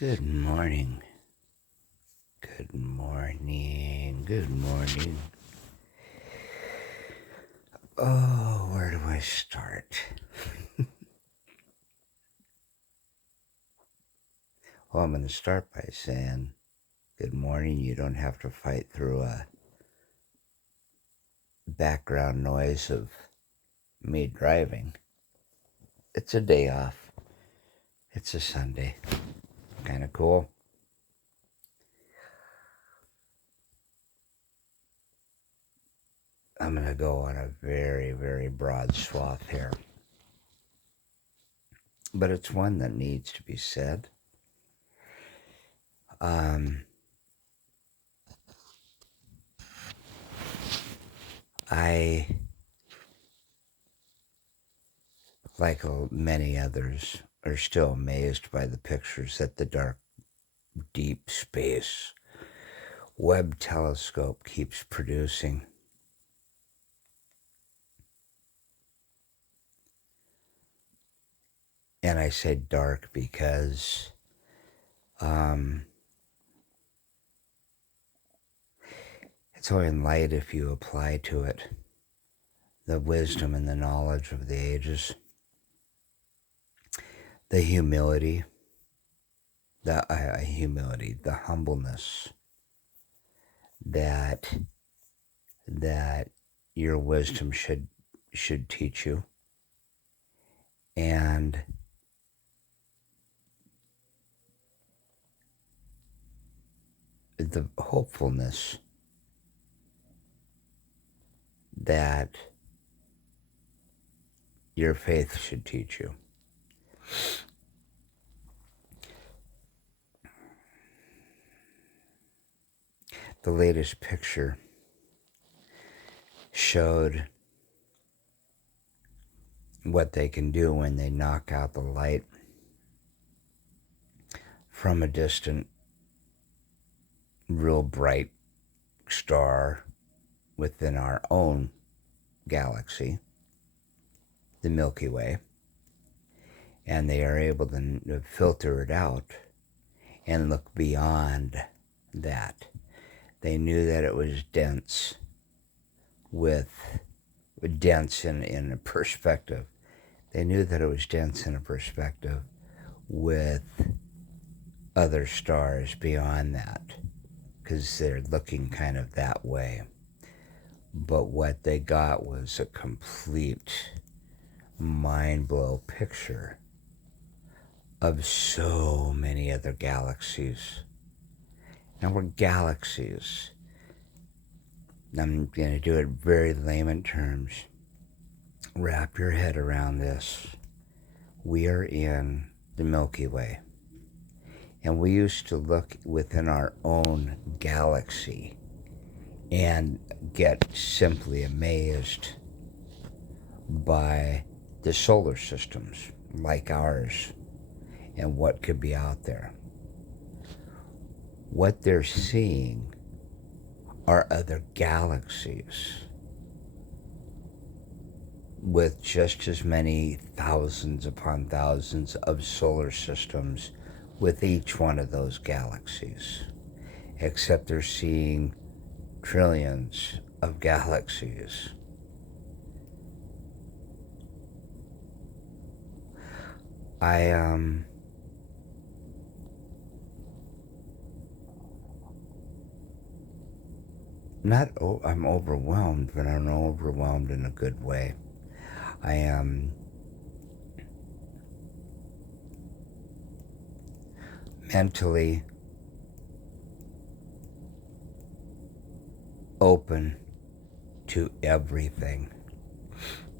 Good morning. Good morning. Good morning. Oh, where do I start? Well, I'm going to start by saying good morning. You don't have to fight through a background noise of me driving. It's a day off. It's a Sunday. Kind of cool. I'm going to go on a very, very broad swath here. But it's one that needs to be said. I, like many others, are still amazed by the pictures that the dark, deep space Webb telescope keeps producing. And I say dark because it's only light if you apply to it the wisdom and the knowledge of the ages, the humility, the humbleness that your wisdom should teach you, and the hopefulness that your faith should teach you. The latest picture showed what they can do when they knock out the light from a distant, real bright star within our own galaxy, the Milky Way, and they are able to filter it out and look beyond that. They knew that it was dense in a perspective. They knew that it was dense in a perspective with other stars beyond that, because they're looking kind of that way. But what they got was a complete mind blow picture of so many other galaxies. Now we're galaxies. I'm going to do it very layman terms. Wrap your head around this. We are in the Milky Way. And we used to look within our own galaxy and get simply amazed by the solar systems like ours and what could be out there. What they're seeing are other galaxies with just as many thousands upon thousands of solar systems with each one of those galaxies, except they're seeing trillions of galaxies. I'm overwhelmed, but I'm overwhelmed in a good way. I am mentally open to everything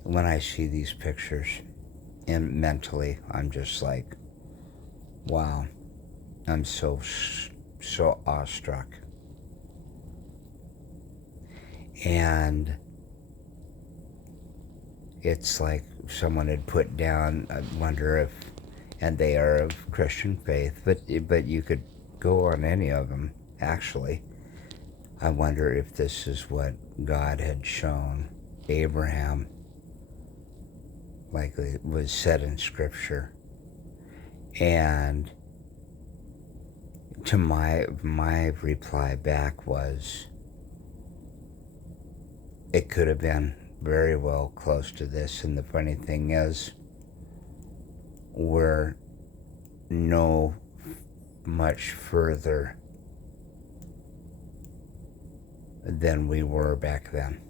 when I see these pictures. And mentally, I'm just like, wow, I'm so awestruck. And it's like someone had put down, I wonder if, and they are of Christian faith, but you could go on any of them, actually. I wonder if this is what God had shown Abraham, like it was said in Scripture. And to my reply back was, it could have been very well close to this, and the funny thing is, we're no much further than we were back then.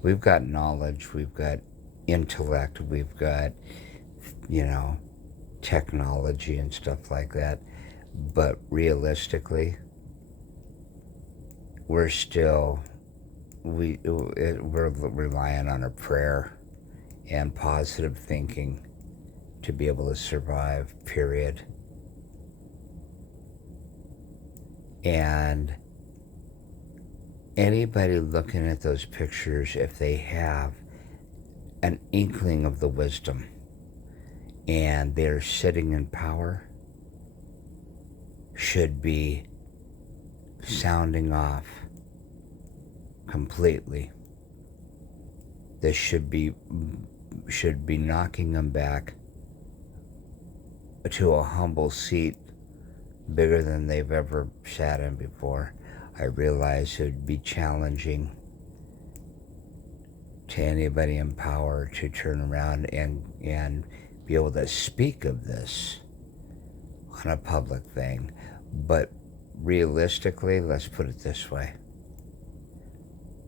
We've got knowledge, we've got intellect, we've got, technology and stuff like that. But realistically, we're relying on a prayer and positive thinking to be able to survive, period. And anybody looking at those pictures, if they have an inkling of the wisdom and they're sitting in power, should be sounding off completely. This should be knocking them back to a humble seat bigger than they've ever sat in before. I realize it would be challenging to anybody in power to turn around and be able to speak of this on a public thing. But realistically, let's put it this way.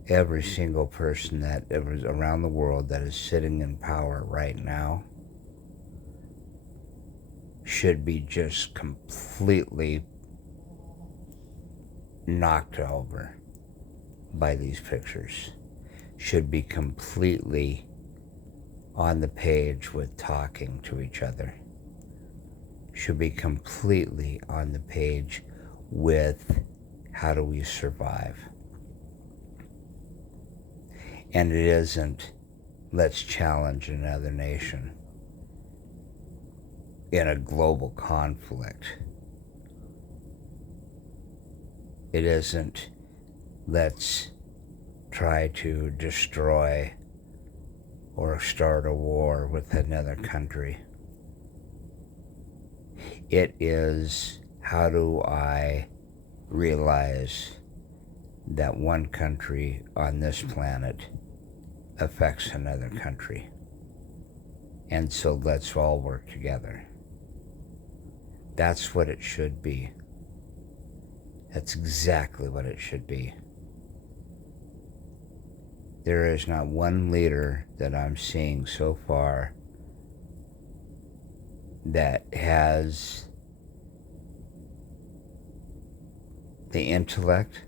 Every single person that is around the world that is sitting in power right now should be just completely knocked over by these pictures. Should be completely on the page with talking to each other. Should be completely on the page with how do we survive. And it isn't, let's challenge another nation in a global conflict. It isn't, let's try to destroy or start a war with another country. It is, how do I realize that one country on this planet affects another country? And so let's all work together. That's what it should be. That's exactly what it should be. There is not one leader that I'm seeing so far that has the intellect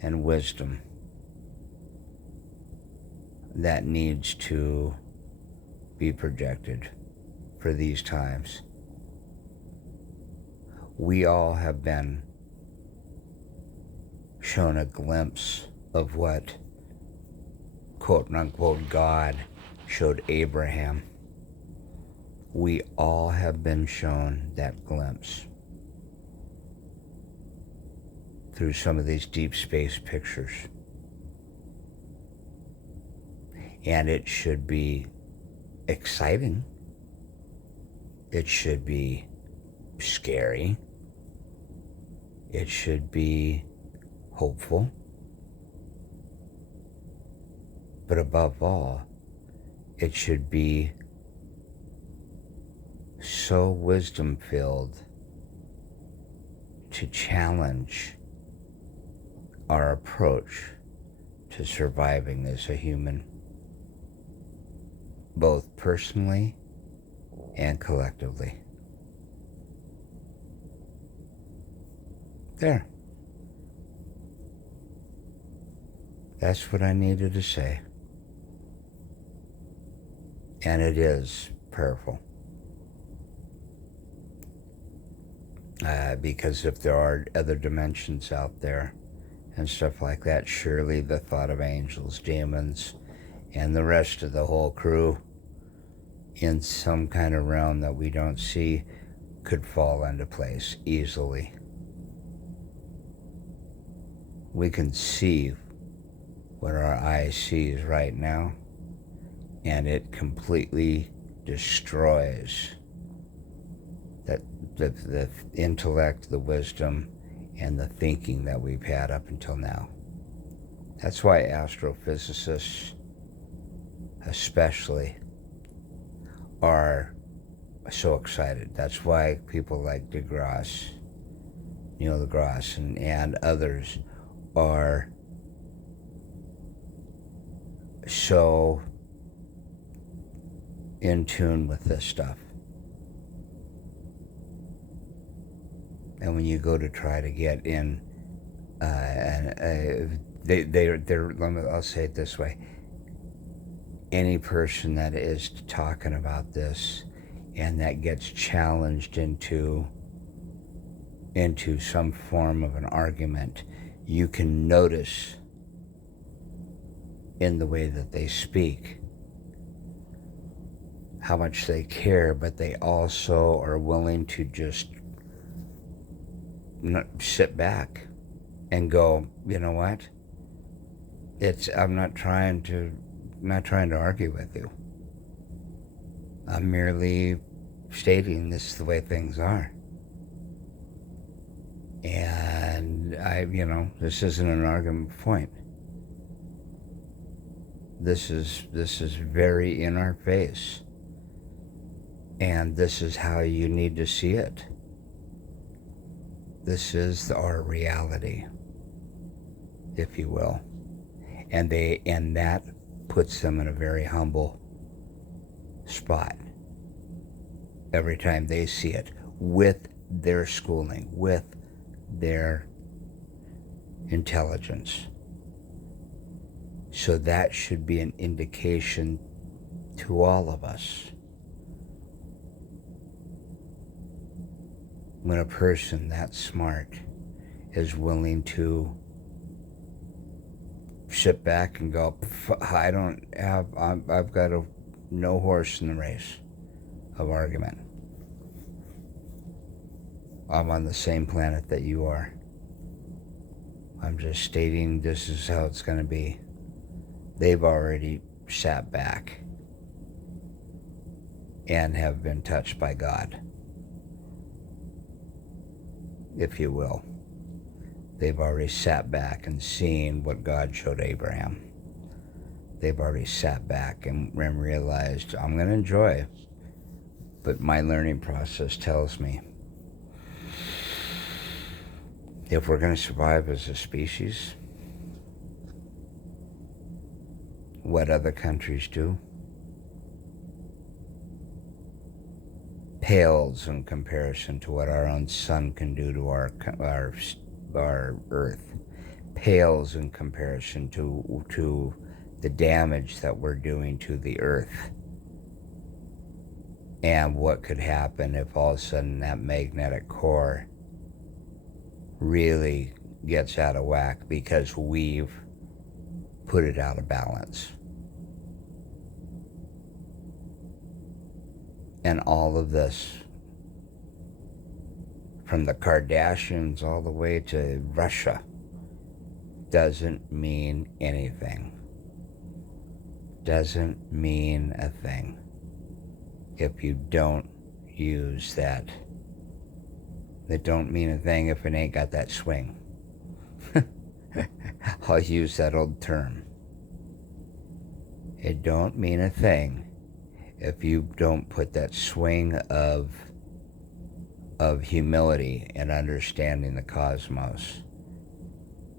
and wisdom that needs to be projected for these times. We all have been shown a glimpse of what quote-unquote God showed Abraham. We all have been shown that glimpse through some of these deep space pictures. And it should be exciting. It should be scary. It should be hopeful. But above all, it should be so wisdom-filled to challenge our approach to surviving as a human, both personally and collectively. There. That's what I needed to say. And it is prayerful. Because if there are other dimensions out there and stuff like that, surely the thought of angels, demons, and the rest of the whole crew in some kind of realm that we don't see could fall into place easily. We can see what our eye sees right now, and it completely destroys the intellect, the wisdom, and the thinking that we've had up until now. That's why astrophysicists especially are so excited. That's why people like deGrasse, Neil deGrasse, and others are so in tune with this stuff. And when you go to try to get in, I'll say it this way: any person that is talking about this and that gets challenged into some form of an argument, you can notice in the way that they speak how much they care, but they also are willing to just sit back and go, you know what? I'm not trying to argue with you. I'm merely stating this is the way things are. And this isn't an argument point. This is very in our face. And this is how you need to see it. This is our reality, if you will. And that puts them in a very humble spot every time they see it, with their schooling, with their intelligence. So that should be an indication to all of us. When a person that smart is willing to sit back and go, I've got no horse in the race of argument. I'm on the same planet that you are. I'm just stating this is how it's going to be. They've already sat back and have been touched by God, if you will. They've already sat back and seen what God showed Abraham. They've already sat back and realized, I'm going to enjoy, but my learning process tells me if we're going to survive as a species, what other countries do pales in comparison to what our own sun can do to our Earth. Pales in comparison to the damage that we're doing to the Earth. And what could happen if all of a sudden that magnetic core really gets out of whack because we've put it out of balance. And all of this, from the Kardashians all the way to Russia, doesn't mean anything. Doesn't mean a thing if you don't use that. It don't mean a thing if it ain't got that swing. I'll use that old term. It don't mean a thing if you don't put that swing of humility and understanding the cosmos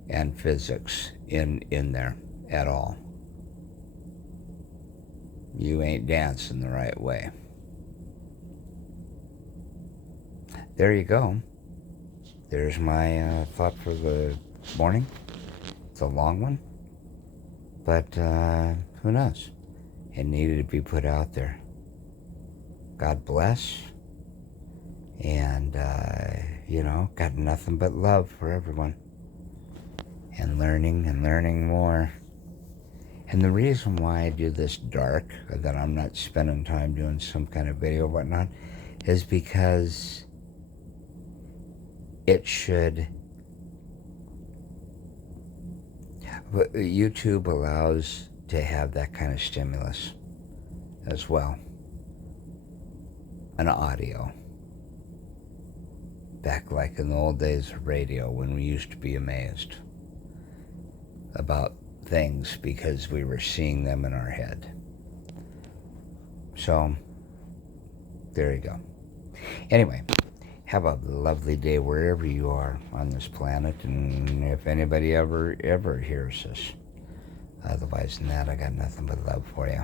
and physics in there at all. You ain't dancing the right way. There you go. There's my thought for the morning. It's a long one, but who knows? It needed to be put out there. God bless. And, got nothing but love for everyone. And learning more. And the reason why I do this dark, that I'm not spending time doing some kind of video or whatnot, is because it should... YouTube allows to have that kind of stimulus as well. An audio. back like in the old days of radio when we used to be amazed about things because we were seeing them in our head. So, there you go. Anyway, have a lovely day wherever you are on this planet, and if anybody ever hears this. Otherwise than that, I got nothing but love for you.